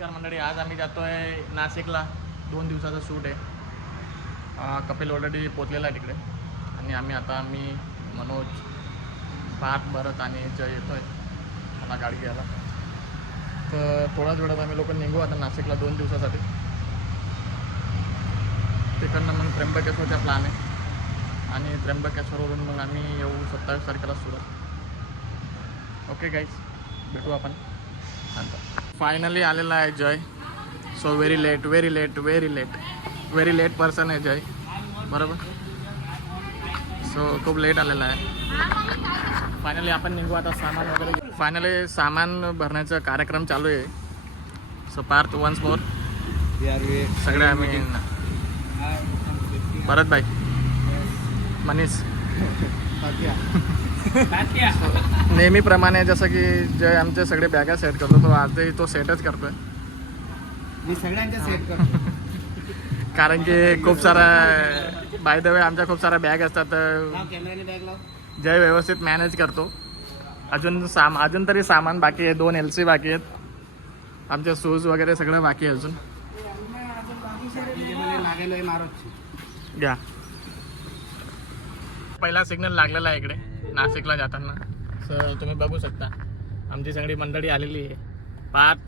नमस्कार मंडळी, आज आम्ही जातोय नाशिकला. 2 दिवसाचा शूट आहे. कपिल ऑलरेडी पोचलेला आहे तिकडे आणि मी मनोज, पार्थ, भरत आणि जय येतोय मला गाडी घ्यायला. तर थोड्याच वेळात आम्ही लोक निघू आता नाशिकला 2 दिवसासाठी. तिकडनं मग त्र्यंबकेश्वरचा प्लॅन आहे आणि त्र्यंबकेश्वरवरून मग आम्ही येऊ 27 तारखेला सुरत. ओके गाईज, भेटू आपण. फायनली आलेला आहे जय. सो व्हेरी लेट पर्सन आहे जय, बरोबर. सो खूप लेट आलेला आहे. फायनली आपण निघू आता सामान वगैरे. फायनली सामान भरण्याचा कार्यक्रम चालू आहे. सो पार्थ वन्स मोर सगळे आम्ही भरत भाई, मनीष नेहमीप्रमाणे जसं की जय आमचे सगळे बॅगा सेट करतो, तो आजही तो सेटच करतोय. मी सगळ्यांच्या सेट करतो कारण की खूप सारा बाय द वे आमच्या खूप साऱ्या बॅग असतात, तर कॅमेराने बॅग लाव. जय व्यवस्थित मॅनेज करतो. अजून तरी सामान बाकी आहे. 2 LC बाकी आहेत. आमचे शूज वगैरे सगळं बाकी आहे अजून. घ्या. पहिला सिग्नल लागलेला आहे इकडे नाशिकला जाताना. सर तुम्ही बघू शकता आमची सगळी मंडळी आलेली आहे. पार्थ,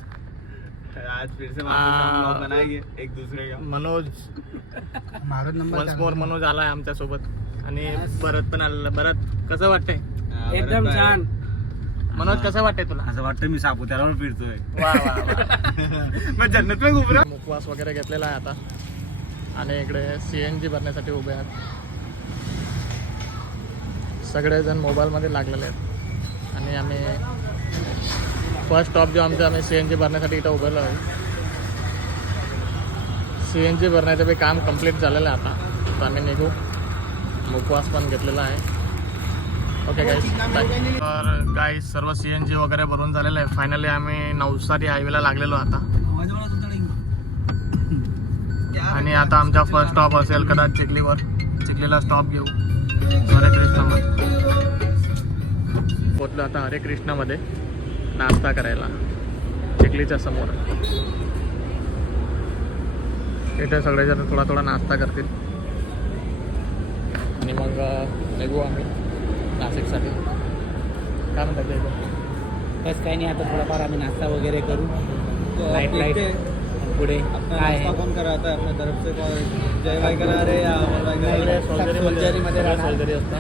आज फिर से ब्लॉग बनाएंगे एक दूसरे का. मनोज, मारून नंबर वन्स मोर मनोज आलाय आमच्या सोबत आणि भरत पण आलेला. भरत कसं वाटतंय? एकदम छान. मनोज कसं वाटतंय तुला? असं वाटतं मी सापुताऱ्यावर फिरतोय. वा वा वा. मग जन्नत में घुम रहा. मुखवास वगैरे घेतलेला आहे आता आणि इकडे CNG भरण्यासाठी उभे आहेत. सगळेजण मोबाईलमध्ये लागलेले आहेत आणि आम्ही फर्स्ट स्टॉप जो आम्ही CNG भरण्यासाठी इथं उभेलो आहे. CNG भरण्याचं बी काम कंप्लीट झालेलं आहे आता. तर आम्ही निघू. मुखवास पण घेतलेला आहे. ओके गाईस, बाय. तर गाईस सर्व CNG वगैरे भरून झालेलं आहे. फायनली आम्ही नवसारी हायवेला लागलेलो आता आणि आता आमचा फर्स्ट स्टॉप असेल कदाचित चिखलीला स्टॉप घेऊ. हरे कृष्णामध्ये पोचलो आता. हरे कृष्णामध्ये नाश्ता करायला चिखलीच्या समोर. इथे सगळेजण थोडा नाश्ता करतील आणि मग निघू आम्ही नाशिकसाठी. काय म्हणतात ते? बस काही नाही, आता थोडाफार आम्ही नाश्ता वगैरे करू. लाईट पुढे काय कौन करा आता अपने तरफ से जय भाई करा रहे या अमर भाई करा रहे? सोल्जरीमध्ये सोल्जरी असतं.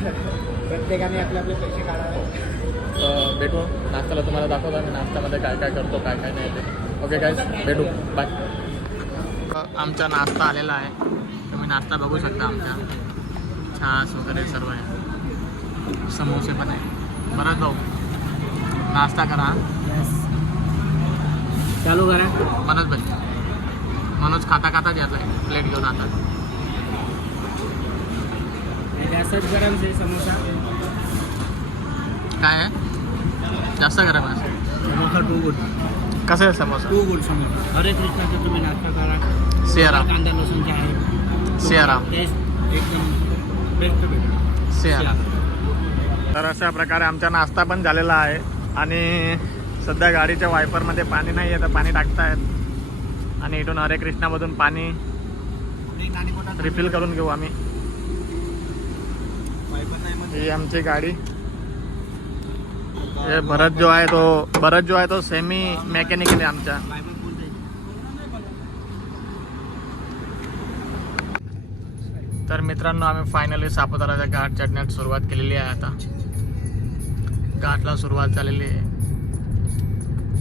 प्रत्येकाने आपले पैसे काढावे. भेटू नाश्त्याला. तुम्हाला दाखवतो आम्ही नाश्त्यामध्ये काय काय करतो, काय काय नाही ते. ओके गाईज, भेटू, बाय. आमचा नाश्ता आलेला आहे. तुम्ही नाश्ता बघू शकता. आमच्या छास वगैरे सर्व आहे. समोसे पण आहे. बरंच भाऊ नाश्ता करा. चालू करा. मनोज खाता घेतलाय प्लेट घेऊन आता. जास्त गरम से समोसा काय आहे? जास्त गरम आहे समोसा. To good. कसं आहे समोसा? To good samosa. हरे कृष्णाचा तुम्ही नाश्ता करा. सियाराम. कांदा लसूणचे आहे. सियाराम टेस्ट एकदम बेस्ट भेटेल. सियाराम. तर अशा प्रकारे आमचा नाश्ता पण झालेला आहे आणि सध्या गाडीच्या वायपरमध्ये पाणी नाही आहे, तर पाणी टाकतायत आणि इथून हरे कृष्णामधून पाणी रिफिल करून घेऊ आम्ही. ही आमची गाडी. हे भरत जो आहे तो सेमी मेकॅनिकल आहे आमच्या. तर मित्रांनो, आम्ही फायनली सापुताराचा घाट चढण्यास सुरुवात केलेली आहे. आता घाटला सुरुवात झालेली आहे.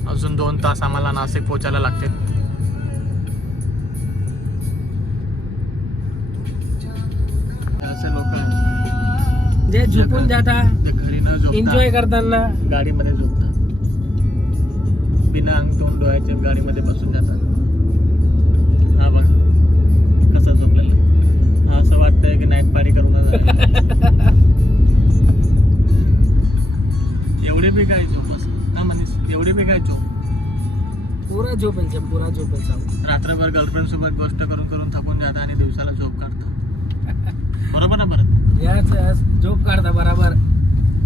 अजून 2 तास आम्हाला नाशिक पोहोचायला लागतील. असे लोक आहेत जे झोपून जातात, ते घरी न झोपता एन्जॉय करताना गाडीमध्ये झोपतात. बिना अंग तोंड डोळ्याच्या गाडीमध्ये बसून जातात. हा बघ कसा झोपलेला. हा असं वाटतंय की नाईट पार्टी करूनच एवढे बी काय झोपस ना मनीष? एवढे बी काय झोप? पुरा झोपेल रात्रभर गर्लफ्रेंड सोबत गोष्ट करून थकून जाता आणि दिवसाला झोप काढतो. बरोबर ना भरत? याच झोप काढता बरोबर.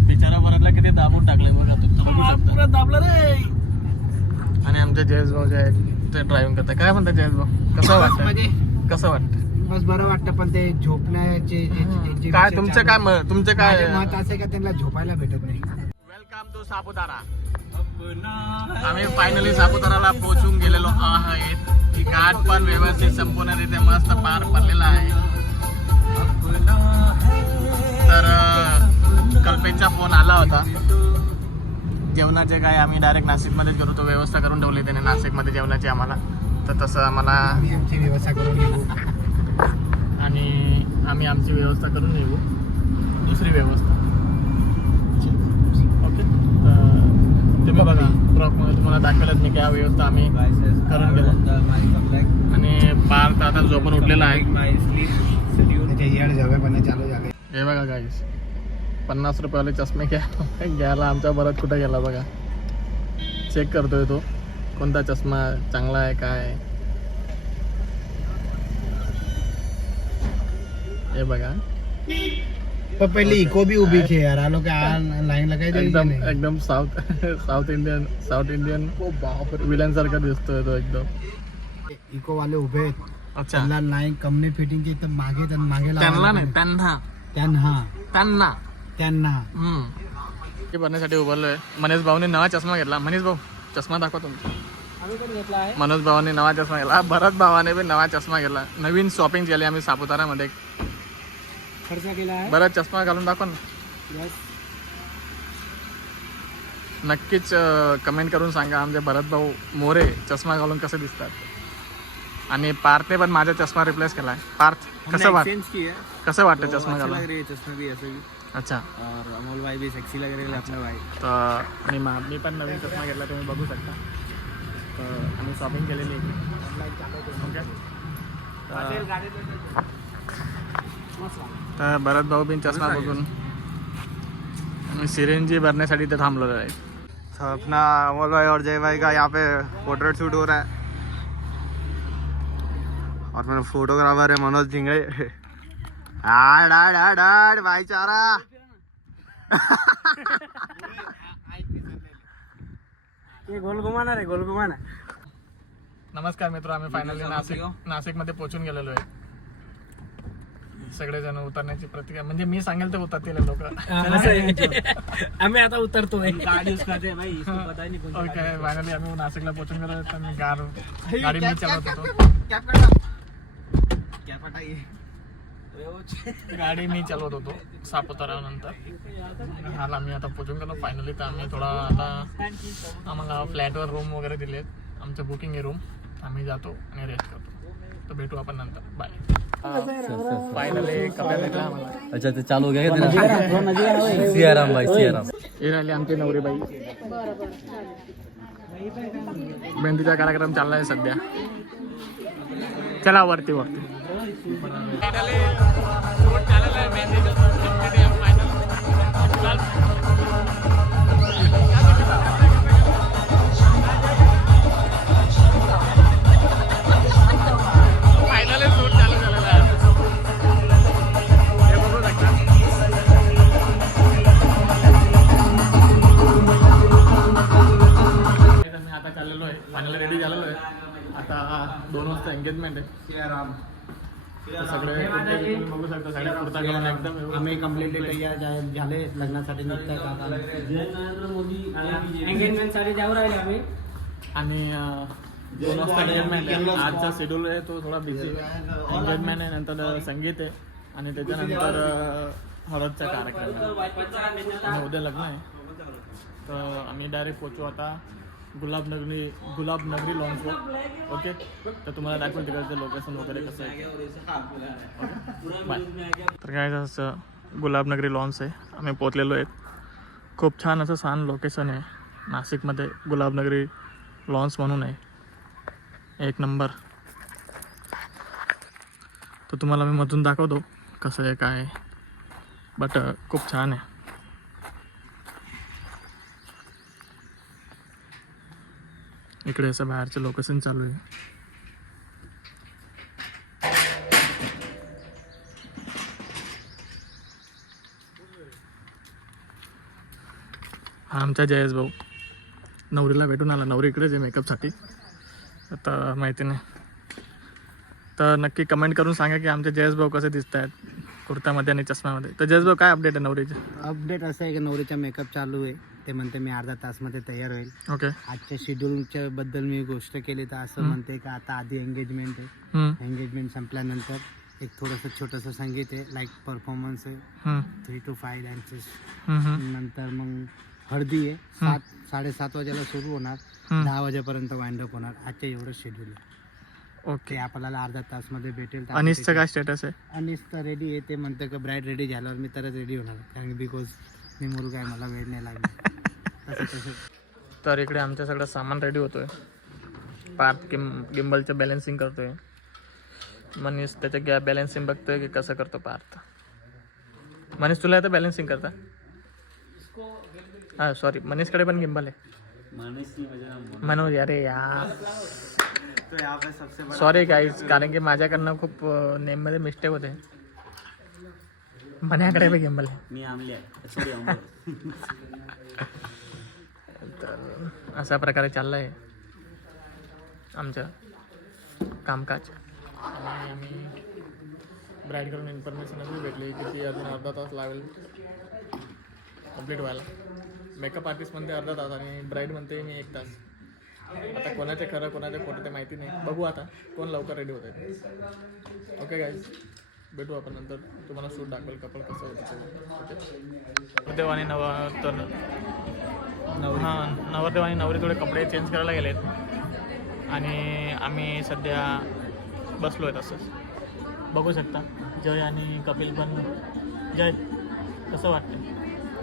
बिचारा भरतला किती दाबून टाकलंय बघा. पुरा दाबलं रे. आणि आमचे जयेश भाऊ जे आहेत ते ड्रायव्हिंग करताय. काय म्हणतात जयेश भाऊ, कसं वाटतं? म्हणजे कसं वाटतं? बस बरं वाटतं, पण ते झोपण्याचे काय तुमचे काय मत असं का त्यांना झोपायला भेटत नाही. Welcome to Saputara. आम्ही फायनली सापुताराला पोहोचून गेलेलो आहेत. घाट पण व्यवस्थित संपूर्णरित्या मस्त पार पडलेला आहे. तर कल्पेशचा फोन आला होता. जेवणाचे काय आम्ही डायरेक्ट नाशिकमध्येच गेलो, तो व्यवस्था करून ठेवली त्याने नाशिकमध्ये जेवणाची आम्हाला. तर तसं आम्हाला आमची व्यवस्था करून घेऊ आणि आम्ही आमची व्यवस्था करून येऊ, दुसरी व्यवस्था. ओके, तुम्ही बघा ट्रकमध्ये तुम्हाला दाखवलंच मी काय व्यवस्था आम्ही करून गेलो. आणि पार्थ आता झोपून उठलेला आहे. चालू झाले. हे बघा गाईस, 50 रुपयावाले चष्मे घ्यायला आमचा बराच कुठं गेला बघा. चेक करतोय तो कोणता चष्मा चांगला आहे काय. हे बघा, पहिले इको बी उभी छे यार, आलो काय लाईनला काय एकदम साऊथ इंडियन विलन सारखा दिसतोय तो एकदम. इको वाले उभे आहेत. अच्छा, त्यांना लाईन कमने फिटिंग तर मागे त्यांना नाही, त्यांना हे भरण्यासाठी उभारलोय. मनीष भाऊने नवा चष्मा घेतला. मनीष भाऊ चष्मा दाखवा तुमचा. मनोज भावाने नवा चष्मा घेतला. भरत भावाने बी नवा चष्मा घेतला. नवीन शॉपिंग केली आम्ही सापुतारामध्ये. खर्च केला आहे. बरं चष्मा घालून दाखवा ना. नक्कीच कमेंट करून सांगा आमचे भरत भाऊ मोरे चष्मा घालून कसे दिसतात. आणि पार्थने पण माझा चष्मा रिप्लेस केलाय. पार्थ कसं वाटतं चष्मा घालून? अच्छा, और अमोल भाई भी सेक्सी लग रहे हैं अपने भाई. तर मी पण नवीन चष्मा घेतला, तुम्ही बघू शकता. तर आम्ही शॉपिंग केलेली ओके. तर भरत भाऊ बिन चष्मा बघून आम्ही सिरेंजी भरण्यासाठी इथे थांबलेलो आहे. अपना अमोल भाई और जय भाई का यहाँ पे पोर्ट्रेट शूट हो रहा है और मेरा फोटोग्राफर है मनोज झिंगड़े. भाईचारा. गोल घुमाना. नमस्कार मित्र, आम्ही फायनली नाशिकमध्ये पोहोचून गेलेलो आहे. सगळेजण उतरण्याची प्रतिक्रिया म्हणजे मी सांगेल ते उतरतील लोक. आम्ही आता उतरतोय. ओके, फायनली आम्ही नाशिकला पोहोचून गेलो. तर मी गाडी मी चालवत होतो. गाडी मी चालवत होतो सापुतारा नंतर. हाल आम्ही आता पोहोचून गेलो फायनली. तर आम्ही थोडा आता आम्हाला फ्लॅटवर रूम वगैरे दिलेत. आमचं बुकिंग आहे रूम. आम्ही जातो आणि रेस्ट करतो. तर भेटू आपण नंतर. बाय. फायनली कपडे भेटला आम्हाला. अच्छा, ते चालू हो गया. सियाराम भाई, सियाराम. हे राहिले आमची नवरी बाई. मेहंदीचा कार्यक्रम चाललाय सध्या. चला वरती. फायनली रेडी झालेलो आहे. आता 2 वाजता एंगेजमेंट आहे. सगळे बघू शकता, सगळे कुर्ता घालून एकदम आम्ही कम्प्लिटली तयार झाले लग्नासाठी निघताय आता. एंगेजमेंट साठी जाऊ राहिले आम्ही. आणि 2 वाजता एंगेजमेंट आहे. आजचा शेड्यूल आहे तो थोडा बिझी. एंगेजमेंट आहे, नंतर संगीत आहे आणि त्याच्यानंतर हळदचा कार्यक्रम आहे आणि उद्या लग्न आहे. तर आम्ही डायरेक्ट पोचू आता गुलाब नगरी लॉन्चवर. ओके, तर तुम्हाला दाखवेल तिकडचं लोकेशन वगैरे कसं आहे. बाय. तर काय असं गुलाबनगरी लॉन्च आहे. आम्ही पोचलेलो आहेत. खूप छान असं छान लोकेशन आहे नाशिकमध्ये. गुलाबनगरी लॉन्च म्हणून आहे, एक नंबर. तर तुम्हाला मी मधून दाखवतो कसं आहे काय आहे. बट खूप छान आहे. इकडे असं बाहेरचं लोकेशन चालू आहे. हा आमचा जयेश भाऊ नवरीला भेटून आला. नवरी इकडेच आहे मेकअपसाठी. आता माहिती नाही. तर नक्की कमेंट करून सांगा की आमचे जयेश भाऊ कसे दिसत आहेत कुर्त्यामध्ये आणि चष्म्यामध्ये. तर जयेश भाऊ काय अपडेट आहे नवरीचे? अपडेट असं आहे की नवरीचा मेकअप चालू आहे. ते म्हणते मी अर्धा तासमध्ये तयार होईल. ओके. आजच्या शेड्यूलच्या बद्दल मी गोष्ट केली तर असं म्हणते का आता आधी एंगेजमेंट आहे. एंगेजमेंट संपल्यानंतर एक थोडंसं छोटंसं संगीत आहे, लाईक परफॉर्मन्स आहे 3 to 5 डान्सेस. नंतर मग हळदी आहे 7-7:30 वाजेला सुरू होणार, 10 वाजेपर्यंत वाइंड अप होणार. आजच्या एवढं शेड्यूल आहे. ओके. ते आपल्याला अर्धा तासमध्ये भेटेल. अनिशचं काय स्टेटस आहे? अनिश तर रेडी आहे. ते म्हणतं की ब्राईड रेडी झाल्यावर मी तरच रेडी होणार, कारण बिकॉज मी मुलगा आहे, मला वेळ नाही लागणार. तसं तर इकडे आमचं सगळं सामान रेडी होतोय. पार्थ गिम्बलचं बॅलन्सिंग करतोय. मनीष त्याच्या बॅलन्सिंग बघतोय की कसं करतो पार्थ. मनीष तुला येतं बॅलन्सिंग करता? हां सॉरी, मनीषकडे पण गिम्बल आहे. मनोज अरे यार सॉरी गाईज, कारण की माझ्याकडनं खूप नेममध्ये मिस्टेक होते. मण्याकडे पण गिम्बल आहे. तर अशा प्रकारे चाललं आहे आमचं कामकाज. आणि आम्ही ब्राईडकडून इन्फॉर्मेशन अशी भेटली की ती अजून अर्धा तास लागेल कंप्लीट व्हायला. मेकअप आर्टिस्ट म्हणते अर्धा तास आणि ब्राईड म्हणते मी 1 तास. आता कोणाचे खरं कोणाचे खोटं ते माहिती नाही. बघू आता कोण लवकर रेडी होत आहे. ओके गाईज, भेटू आपण नंतर. तुम्हाला सूट दाखवेल कपल कसं होतं. नवरदेव आणि नवरदेव आणि नवरी थोडे कपडे चेंज करायला गेलेत आणि आम्ही सध्या बसलो आहे तसंच. बघू शकता जय आणि कपिल पण. जय कसं वाटतं?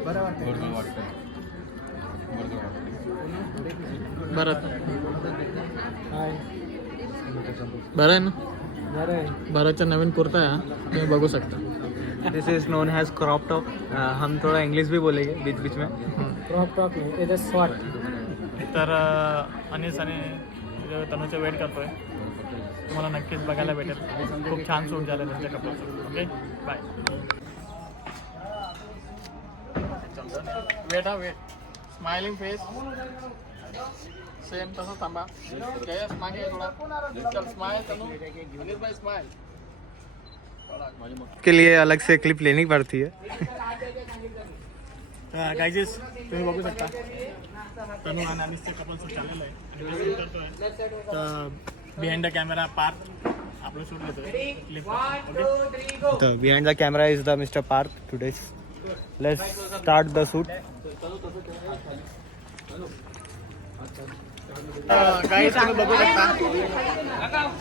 बरं वाटतं. बरं बरं आहे ना? बरं आहे. भारतचा नवीन कुर्ता आहे, तुम्ही बघू शकता. This is known as crop top. हम थोड़ा इंग्लिश भी बोलेंगे बीच बीच में. क्रॉप टॉप नाही, ते शॉर्ट. तर अनिस आणि तनुचं वेट करतोय. तुम्हाला नक्कीच बघायला भेटेल. खूप छान सूट झालं त्यांच्या कपड्याचं. Okay bye. वेट हा वेट. स्माइलिंग फेस सेम तसं थांबा. जयस मागे थोडा. चल स्माइल तनु. अनिस भाई स्माइल. के लिए अलग से क्लिप लेनी पड़ती है. गायजेस तुम्ही बघू शकता तनु आणि अनिसचं कपल शूट चाललेलं आहे आणि मी शूट करतोय. तर बिहाइंड द कॅमेरा पार्थ आपलं शूट घेतोय clip. Okay. The behind the camera is the Mr. Parth today. Let's start the shoot. Guys तुम्ही बघू शकता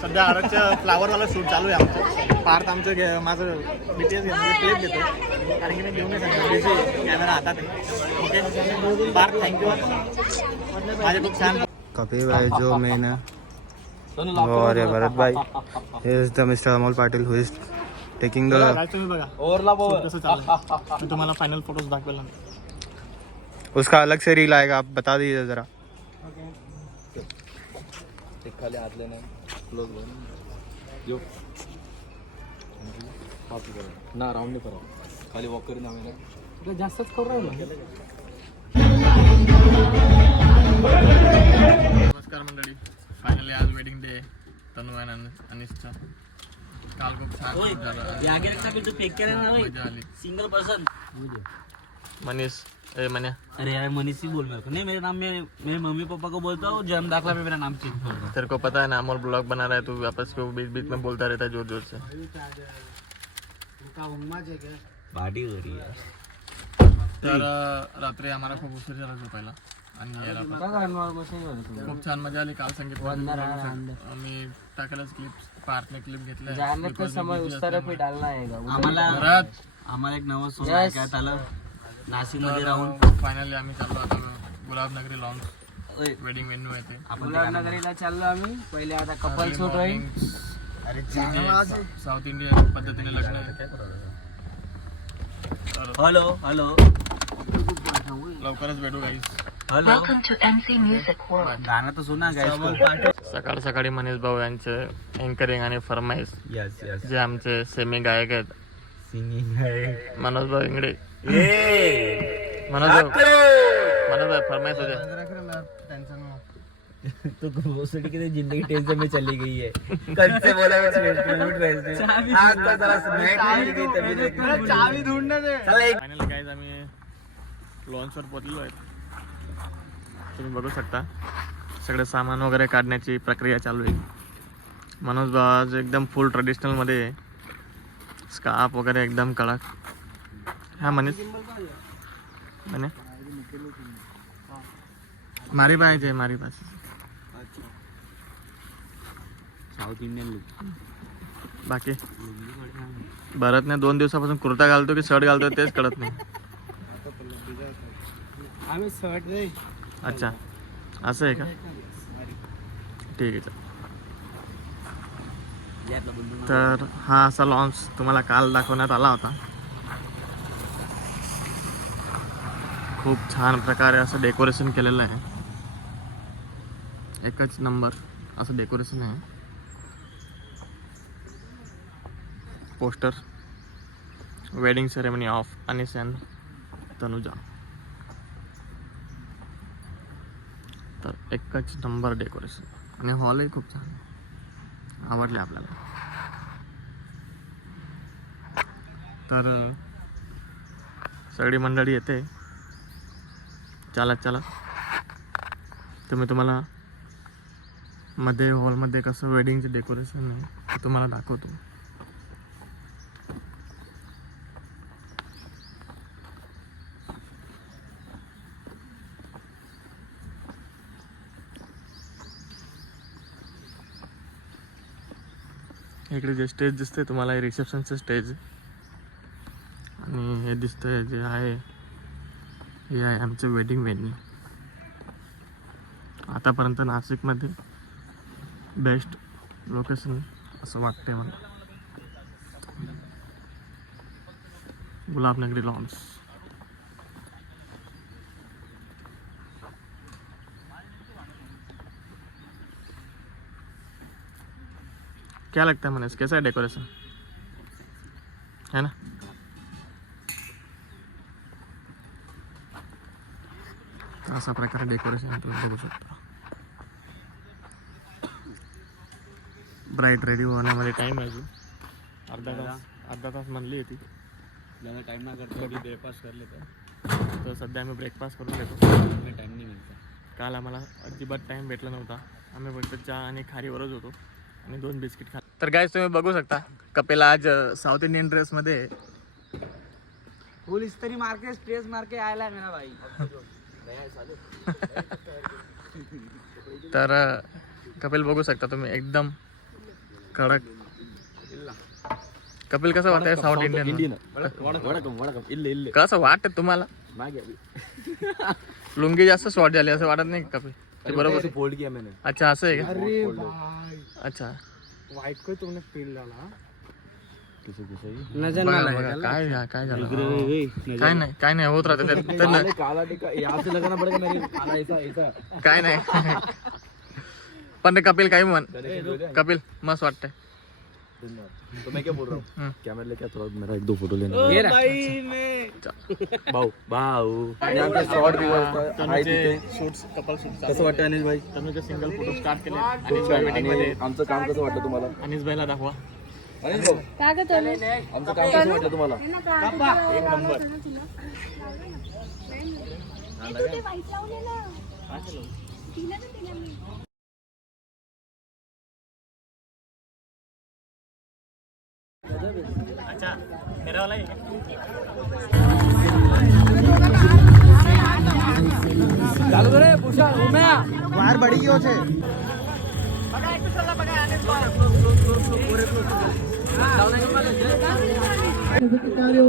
सध्या आरतचं फ्लावरवाला शूट चालू आहे आमचं. पार्थ आमचं माझं BTS क्लिप घेतो कारण की मी घेऊन नाही सांगतो कॅमेरा हातात आहे. Okay Parth thank you. माझे खूप छान. कपिल भाई जो मेन है और ये भरत भाई. Here is the Mr. Amol Patil who is taking the. Guys तुम्ही बघा shoot कसं चालू आहे. मी तुम्हाला फायनल फोटोज दाखवेल नंतर. उसका अलग से रील आएगा, आप बता दीजिए जरा. खाली हात लेना क्लोज यो ना राऊंड नाही करा खाली वॉक करून आम्ही जास्तच करू राहिलो. नमस्कार मंडळी, फायनली आज वेडिंग डे तनु आणि अनिसचा. काल खूप छान shoot झालं. मजा आली. Single person. मनीष ए मन्या. अरे यार मनीष ही बोल मेरे को. नहीं मेरे नाम में मेरे मम्मी पापा को बोलता हूँ, जन्म दाखला में मेरा नाम चेंज. तेरे को पता है ना अमोल ब्लॉग बना रहा है, तू आपस को बीच बीच में बोलता रहता है जोर जोर से. पार्टी हो रही है. तर रात्री आम्हाला खूप उशीर झाला झोपायला आणि यायला पण. खूप छान मजा आली. काल सांगितलं मी टाकायलाच क्लिप्स. पार्थने क्लिप घेतल्या. आम्हाला एक नवं सोनं ऐकायला आलं नाशिक मध्ये राहून. फायनली आम्ही चाललो आता गुलाबनगरी लॉन्च वेडिंग वेन्यू आहे ते. गुलाबनगरीला चाललो आम्ही. पहिले आता कपल शूट होईल. साऊथ इंडियन पद्धतीने लग्न आहे. हॅलो हॅलो लवकरच भेटू गाईस. हॅलो. गाणं तर सुना गाईस. सकाळ सकाळी मनीष भाऊ यांचे अँकरिंग आणि फरमाईश. Yes yes. जे आमचे सेमी गायक आहेत सिंगिंग आहे. मनोज भाऊ इंगडे. मनोज भाऊ फरमाईश होते. तो घोसड़ी की जिंदगी टेंशन में चली गई है। कल से बोला आज तो चाबी ढूंढने दे। फायनली गाईज आम्ही लॉन्चवर पोहोचलेलो आहे. तुम्ही बघू शकता सगळे सामान वगैरे काढण्याची प्रक्रिया चालू आहे. मनोज बाज एकदम फुल ट्रेडिशनलमध्ये आहे. स्कार्फ वगैरे एकदम कडक. हा म्हणे मारी पाहिजे मारी पाहिजे. साऊथ इंडियन बाकी भरत नाही 2 दिवसापासून कुर्ता घालतो की शर्ट घालतो तेच कळत नाही. आम्ही शर्ट रे. अच्छा असं आहे का. ठीक आहे. तर हा असा लॉन्च तुम्हाला काल दाखवण्यात आला होता. खूप छान प्रकारे असं डेकोरेशन केलेलं आहे. एकच नंबर असं डेकोरेशन आहे. Poster wedding ceremony of Anis and Tanuja. तर एकच नंबर डेकोरेशन आणि हॉलही खूप छान आवडले आपल्याला. तर सगळी मंडळी येते चालत तर मी तुम्हाला मध्ये हॉलमध्ये कसं वेडिंगचं डेकोरेशन आहे ते तुम्हाला दाखवतो. इकडे जे स्टेज दिसतंय तुम्हाला हे रिसेप्शनचं स्टेज आणि हे दिसतंय जे आहे हे आहे आमचं वेडिंग वेन्यू. आतापर्यंत नाशिकमध्ये बेस्ट लोकेशन असं वाटतंय मला. गुलाबनगरी लॉन्स. क्या लगता है मनीष कैसा है डेकोरेशन है ना. अशा प्रकारे डेकोरेशन तुम्ही बघू शकता. ब्राईट रेडी होण्यामध्ये टाईम आहे अजून अर्धा तास म्हणली होती. ज़्यादा टाइम ना करते अभी ब्रेकफास्ट कर लेते हैं. तर सध्या आम्ही ब्रेकफास्ट करून घेतो. हमें टाइम नहीं मिलता. काल आम्हाला अजिबात टाईम भेटला नव्हता. आम्ही फक्त चहा आणि खारीवरच होतो आणि 2 बिस्किट खा. तर गाईज तुम्ही बघू शकता कपिल आज साऊथ इंडियन ड्रेसमध्ये फुल इस्त्री मार के स्ट्रेस मार के आया है मेरा भाई. तर कपिल बघू शकता तुम्ही एकदम कडक. कपिल कसं वाटतंय साऊथ इंडियन इल्ले कसं वाटत तुम्हाला. लुंगी जास्त शॉर्ट झाली असं वाटत नाही कपिल ते बरोबर फोल्ड किया मैंने. अच्छा असं आहे का. अरे भाई अच्छा व्हाइट को तुमने फील डाला किसी नजर बघा, ना बघा, लगे. काय झालं काय नाही होत राहते ते. काला टिक्का यहाँ से लगाना पड़ेगा मेरे. काला ऐसा काय नाही पण कपिल काही म्हण. कपिल मस्त वाटतंय. तो मैं क्या बोल रहा हम्म. हूँ कैमरा लेके थोड़ा मेरा 1-2 फोटो लेना. ये भाई मैं भाऊ यहाँ पे शॉर्ट भी होता आहे. शूट्स कपल शूट कसं वाटतं अनिल भाई. तनुचे सिंगल फोटो स्टार्ट केले. आणि आमचं काम कसं वाटतं तुम्हाला. अनिस भाईला दाखवा. अनिल भाऊ काय ग तनु? आमचं काम कसं वाटलं तुम्हाला. एक नंबर. ते वाईट लावले ना. तिला ना तिला मी. अच्छा मेरा वाला है ચાલુ કરે પૂછા ઉમ્યા વાર બળી ગયો છે. कार्यो